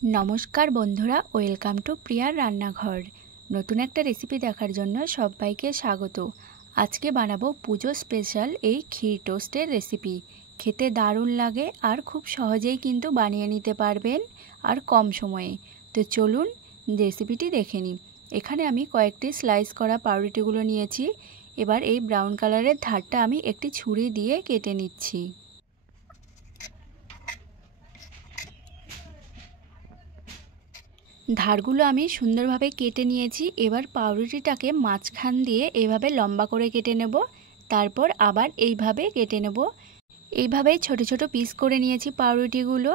नमस्कार बंधुरा welcome to प्रियार रान्नाघर। नतून एक रेसिपि देखार जन्य सबाइके स्वागत। आज के बानाबो पुजो स्पेशल এই ক্ষীর টোস্টের रेसिपि। खेते दारुण लागे और खूब सहजेई किन्तु बानिये निते पारबेन और कम समये। तो चलुन रेसिपिटी देखे निই। एखाने आमी कयेकटी स्लाइस करा पाउरुटिगुलो निয়েছি। एबार এই ब्राउन कालारेर धारटा आमी एकटी छुरी दिए केटे निচ্ছি। धारगुलो आमी सुंदरभावे केटे निয়েছি। एबार पाउरुटिटाके माঝখান দিয়ে এইভাবে লম্বা করে কেটে নেব। তারপর আবার এইভাবে কেটে নেব। এইভাবেই ছোট ছোট পিস করে নিয়েছি পাউরুটিগুলো।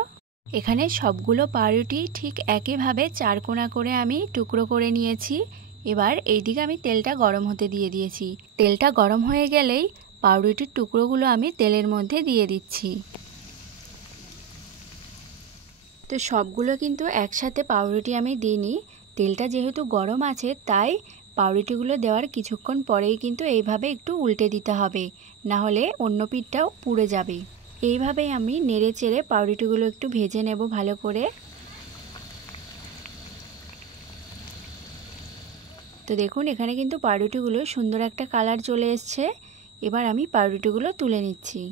এখানে সবগুলো পাউরুটি ঠিক একইভাবে চারকোনা করে আমি টুকরো করে নিয়েছি। এবার এইদিকে আমি তেলটা গরম হতে দিয়ে দিয়েছি। তেলটা গরম হয়ে গেলেই পাউরুটির টুকরোগুলো আমি তেলের মধ্যে দিয়ে দিচ্ছি। तो सबगुलो किन्तु एकसाथे पाउरुटी आमी दिइनि। तेलटा जेहेतु गरम आछे ताई पाउरुटिगुलो देওয়ার কিছুক্ষণ পরেই কিন্তু এইভাবে একটু উল্টে দিতে হবে, না হলে অন্য পিঠটাও পুড়ে যাবে। এইভাবেই আমি নেড়ে চেড়ে পাউরুটিগুলো একটু ভেজে নেব ভালো করে। তো দেখুন এখানে কিন্তু পাউরুটিগুলো সুন্দর একটা কালার চলে এসেছে। এবার আমি পাউরুটিগুলো তুলে নিচ্ছি।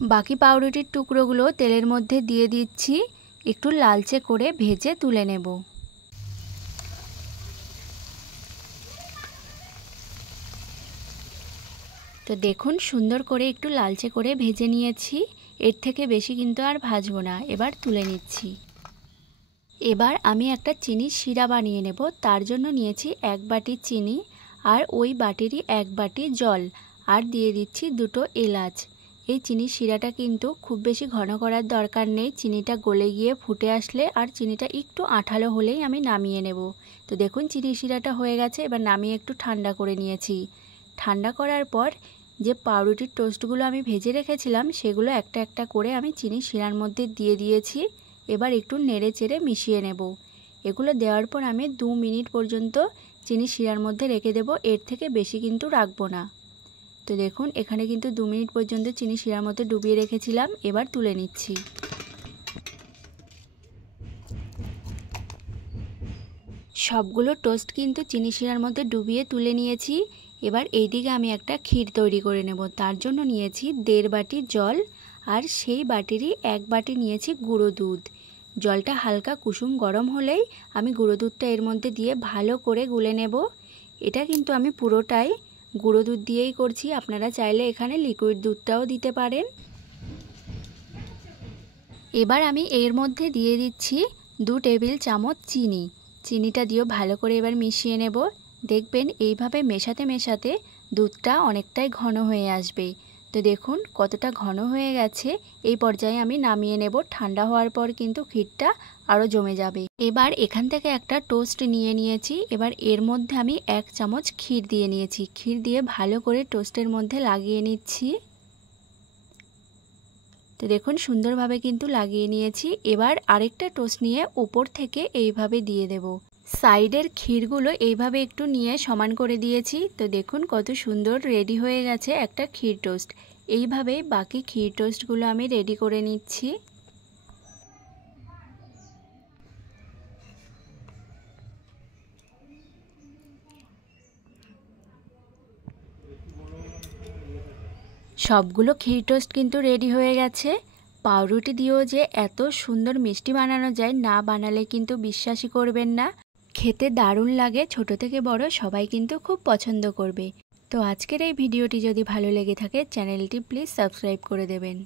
बाकी पाउरुटिर टुकरोगुलो तेलेर मध्य दिए दिচ্ছি, একটু লালচে করে ভেজে তুলে নেব। তো দেখুন সুন্দর করে একটু লালচে করে ভেজে নিয়েছি। এর থেকে বেশি কিন্তু আর ভাজবো না। এবার তুলে নিচ্ছি। এবার আমি একটা চিনির শিরা বানিয়ে নেব। তার জন্য নিয়েছি এক বাটি চিনি আর ওই বাটিরই এক বাটি জল আর দিয়ে দিচ্ছি দুটো এলাচ। এই চিনির শিরাটা কিন্তু খুব বেশি ঘন করার দরকার নেই। চিনিটা গলে গিয়ে ফুটে আসলে আর চিনিটা একটু আঠালো হলেই আমি নামিয়ে নেব। তো দেখুন চিনির শিরাটা হয়ে গেছে। এবার নামিয়ে একটু ঠান্ডা করে নিয়েছি। ঠান্ডা করার পর যে পাউরুটির টোস্টগুলো আমি ভেজে রেখেছিলাম সেগুলো একটা একটা করে আমি চিনির শিরার মধ্যে দিয়ে দিয়েছি। এবার একটু নেড়ে চেড়ে মিশিয়ে নেব। এগুলো দেওয়ার পর আমি 2 মিনিট পর্যন্ত চিনির শিরার মধ্যে রেখে দেব। এর থেকে বেশি কিন্তু রাখবো না। তো দেখুন এখানে কিন্তু 2 মিনিট পর্যন্ত চিনি শিরার মধ্যে ডুবিয়ে রেখেছিলাম। এবার তুলে নিচ্ছি। সবগুলো টোস্ট কিন্তু চিনি শিরার মধ্যে ডুবিয়ে তুলে নিয়েছি। এবার এইদিকে আমি একটা ক্ষীর তৈরি করে নেব। তার জন্য নিয়েছি 1.5 বাটি জল আর সেই বাটিরই 1 বাটি নিয়েছি গুঁড়ো দুধ। জলটা হালকা কুসুম গরম হলেই আমি গুঁড়ো দুধটা এর মধ্যে দিয়ে ভালো করে গুলে নেব। এটা কিন্তু আমি পুরোটাই গুঁড়ো দুধ দিয়েই করছি। আপনারা চাইলে এখানে লিকুইড দুধটাও দিতে পারেন। এবার আমি এর মধ্যে দিয়ে দিচ্ছি 2 টেবিল চামচ চিনি। চিনিটা দিয়েও ভালো করে এবার মিশিয়ে নেব। দেখবেন এইভাবে মেশাতে মেশাতে দুধটা অনেকটাই ঘন হয়ে আসবে। তো দেখুন কতটা ঘন হয়ে গেছে। এই পর্যায়ে আমি নামিয়ে নেব। ঠান্ডা হওয়ার পর কিন্তু ক্ষীরটা আরও জমে যাবে। এবার এখান থেকে একটা টোস্ট নিয়ে নিয়েছি। এবার এর মধ্যে আমি 1 চামচ ক্ষীর দিয়ে নিয়েছি। ক্ষীর দিয়ে ভালো করে টোস্টের মধ্যে লাগিয়ে নিচ্ছি। তো দেখুন সুন্দরভাবে কিন্তু লাগিয়ে নিয়েছি। এবার আরেকটা টোস্ট নিয়ে উপর থেকে এইভাবে দিয়ে দেব। সাইডের ক্ষীরগুলো এইভাবে একটু নিয়ে সমান করে দিয়েছি। তো দেখুন কত সুন্দর রেডি হয়ে গেছে একটা ক্ষীর টোস্ট। এইভাবেই বাকি ক্ষীর টোস্টগুলো আমি রেডি করে নিচ্ছি। সবগুলো ক্ষীর টোস্ট কিন্তু রেডি হয়ে গেছে। পাউরুটি দিয়েও যে এত সুন্দর মিষ্টি বানানো যায় না বানালে কিন্তু বিশ্বাসই করবেন না। খেতে দারুণ লাগে। ছোট থেকে বড় সবাই কিন্তু খুব পছন্দ করবে। তো আজকের এই ভিডিওটি যদি ভালো লেগে থাকে চ্যানেলটি প্লিজ সাবস্ক্রাইব করে দেবেন।